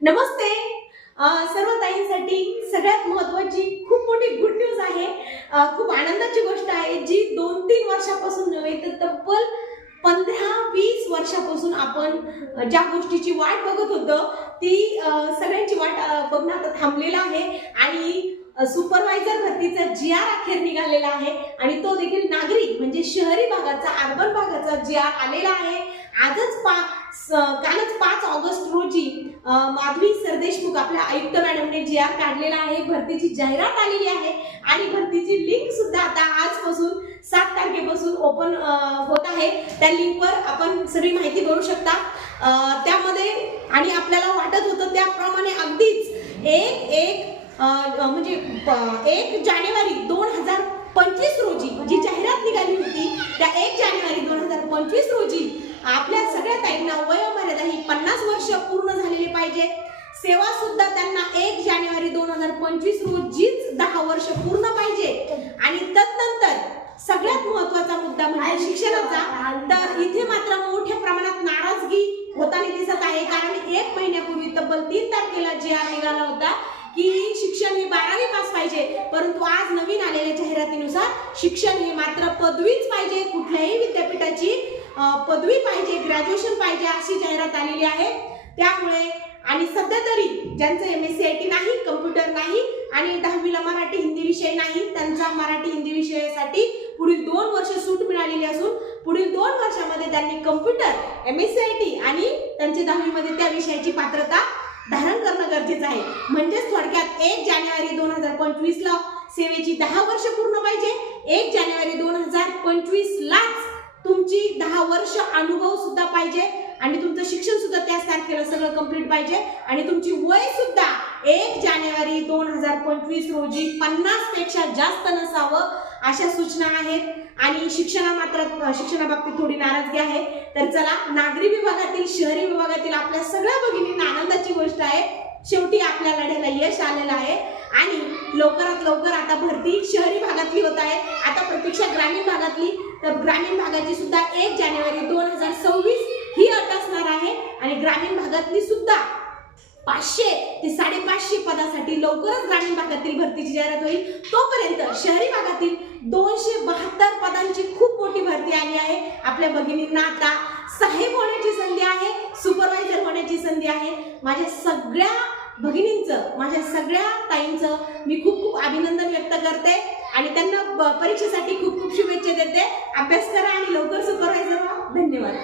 नमस्ते. सर्व ताईंसाठी सगळ्यात महत्त्वाची खूप मोठी गुड न्यूज आहे. खूप आनंदाची गोष्ट आहे जी 2-3 वर्षापासून नव्हे तर तब्बल 15-20 वर्षापासून आपण ज्या गोष्टीची वाट बघत होतो ती सगळ्यांची वाट बघणं आता थांबलेलं आहे आणि सुपरवायझर भरतीचा GR अखेर निघालेला आहे आणि तो देखील नागरी म्हणजे शहरी भागाचा अर्बन भागाचा GR आलेला आहे. कालच 5 ऑगस्ट रोजी माधवी सरदेशमुख आपल्या आयुक्त मॅडमने GR काढलेला आहे. भरतीची जाहिरात आलेली आहे आणि भरतीची लिंक सुद्धा आता आजपासून 7 तारखेपासून ओपन होत आहे. त्या लिंकवर आपण सगळी माहिती भरू शकता. त्यामध्ये आणि आपल्याला वाटत होतं त्याप्रमाणे अगदीच म्हणजे 1 जानेवारी 2025 रोजी जी जाहिरात निघाली होती त्या 1 जानेवारी 2025 रोजी आपल्या सगळ्या ताईंना वयोमर्यादा ही 50 वर्ष पूर्ण झालेली पाहिजे. सेवा सुद्धा त्यांना 1 जानेवारी 2025 रोजीच 10 वर्ष पूर्ण पाहिजे. आणि तदनंतर सगळ्यात महत्त्वाचा मुद्दा म्हणजे शिक्षणाचा. तर इथे मात्र मोठ्या प्रमाणात नाराजगी होताना दिसत आहे, कारण 1 महिन्यापूर्वी तब्बल 3 तारखेला GR निघाला होता की शिक्षण हे 12वी पास पाहिजे, परंतु आज नवीन आलेल्या जाहिरातीनुसार शिक्षण हे मात्र पदवीच पाहिजे, कुठल्याही विद्यापीठाची पदवी पाहिजे, ग्रॅज्युएशन पाहिजे अशी जाहिरात आलेली आहे. त्यामुळे आणि सध्या तरी ज्यांचं MSc नाही, कम्प्युटर नाही आणि 10वीला मराठी हिंदी विषय नाही त्यांचा मराठी हिंदी विषयासाठी पुढील 2 वर्ष सूट मिळालेली असून पुढील 2 वर्षामध्ये त्यांनी कम्प्युटर MSc आणि त्यांची 10वी मध्ये त्या विषयाची पात्रता धारण करणं गरजेचं आहे. म्हणजेच थोडक्यात 1 जानेवारी 2025 ला सेवेची 10 वर्ष पूर्ण पाहिजे. 1 जानेवारी 2025 लाच तुमची 10 वर्ष अनुभव सुद्धा पाहिजे आणि तुमचं शिक्षण सुद्धा त्याच तारखेला सगळं कंप्लीट पाहिजे आणि तुमची वय सुद्धा 1 जानेवारी 2025 रोजी 50 पेक्षा जास्त नसावं अशा सूचना आहेत. आणि शिक्षणाबाबतीत थोडी नाराजगी आहे. तर चला, नागरी विभागातील शहरी विभागातील आपल्या सगळ्या भगिनींना आनंदाची गोष्ट आहे, शेवटी आपल्या लढ्याला यश आलेलं आहे आणि लवकरात लवकर आता भरती शहरी भागातली होत आहे. आता प्रतीक्षा ग्रामीण भागातली, तर ग्रामीण भागाची सुद्धा 1 जानेवारी 2026 ही अट असणार आहे आणि ग्रामीण भागातली सुद्धा 500 ते 550 पदासाठी लवकरच ग्रामीण भागातील भरतीची जाहिरात होईल. तोपर्यंत शहरी भागातील 272 पदांची खूप मोठी भरती आली आहे. आपल्या भगिनींना आता साहेब होण्याची संधी आहे, सुपरवायझर होण्याची संधी आहे. माझ्या सगळ्या भगिनींचं, माझ्या सगळ्या ताईंचं मी खूप खूप अभिनंदन व्यक्त करते आणि त्यांना परीक्षेसाठी खूप खूप शुभेच्छा देते. अभ्यास करा आणि लवकर सुपरवायझर व्हा. धन्यवाद.